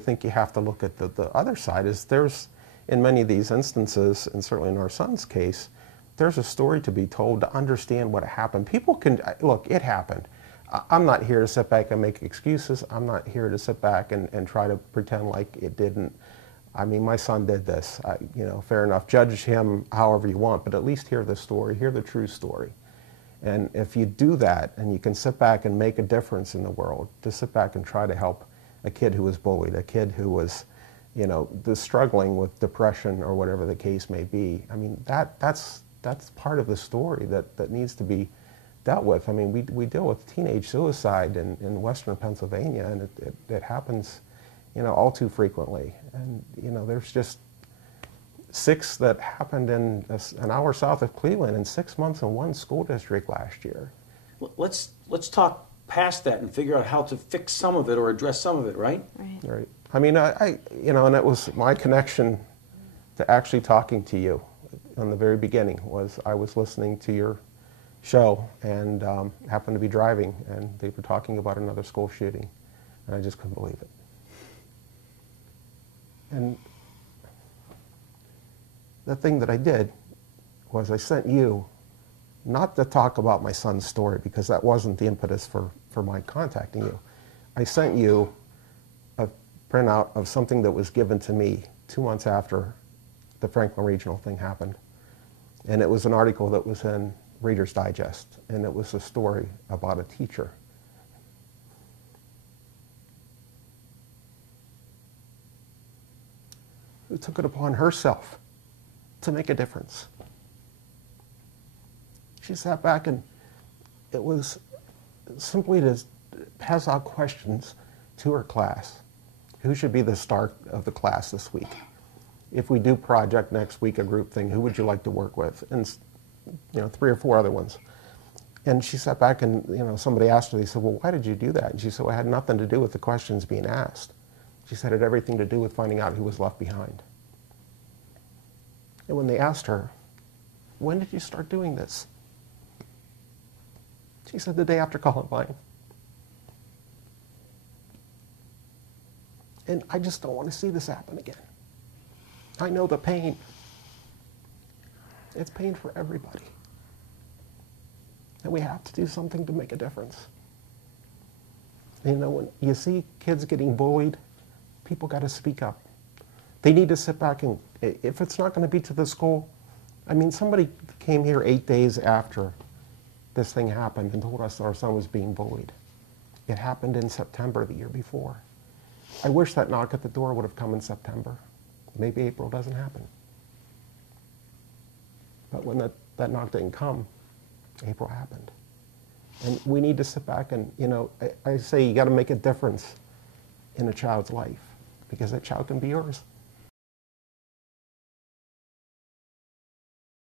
I think you have to look at the other side. Is there's, in many of these instances, and certainly in our son's case, there's a story to be told to understand what happened. People can, look, it happened. I'm not here to sit back and make excuses. I'm not here to sit back and try to pretend like it didn't. I mean, my son did this. You know, fair enough. Judge him however you want, but at least hear the story, hear the true story. And if you do that, and you can sit back and make a difference in the world, to sit back and try to help a kid who was bullied, a kid who was, you know, struggling with depression or whatever the case may be. I mean, that's part of the story that needs to be dealt with. I mean, we deal with teenage suicide in Western Pennsylvania, and it happens, you know, all too frequently. And, you know, there's just 6 that happened in an hour south of Cleveland in 6 months in one school district last year. Let's talk past that and figure out how to fix some of it or address some of it, right? Right. I mean, you know, and it was my connection to actually talking to you in the very beginning was I was listening to your show and happened to be driving, and they were talking about another school shooting, and I just couldn't believe it. And the thing that I did was I sent you, not to talk about my son's story, because that wasn't the impetus for my contacting you. I sent you a printout of something that was given to me 2 months after the Franklin Regional thing happened. And it was an article that was in Reader's Digest, and it was a story about a teacher who took it upon herself to make a difference. She sat back, and it was simply to pass out questions to her class. Who should be the star of the class this week? If we do project next week, a group thing, who would you like to work with? And, you know, 3 or 4 other ones. And she sat back, and, you know, somebody asked her, they said, well, why did you do that? And she said, well, it had nothing to do with the questions being asked. She said it had everything to do with finding out who was left behind. And when they asked her, when did you start doing this? She said, the day after Columbine. And I just don't want to see this happen again. I know the pain. It's pain for everybody. And we have to do something to make a difference. You know, when you see kids getting bullied, people got to speak up. They need to sit back and, if it's not going to be to the school, I mean, somebody came here 8 days after this thing happened and told us our son was being bullied. It happened in September the year before. I wish that knock at the door would have come in September. Maybe April doesn't happen. But when that knock didn't come, April happened. And we need to sit back and, you know, I say you got to make a difference in a child's life, because that child can be yours.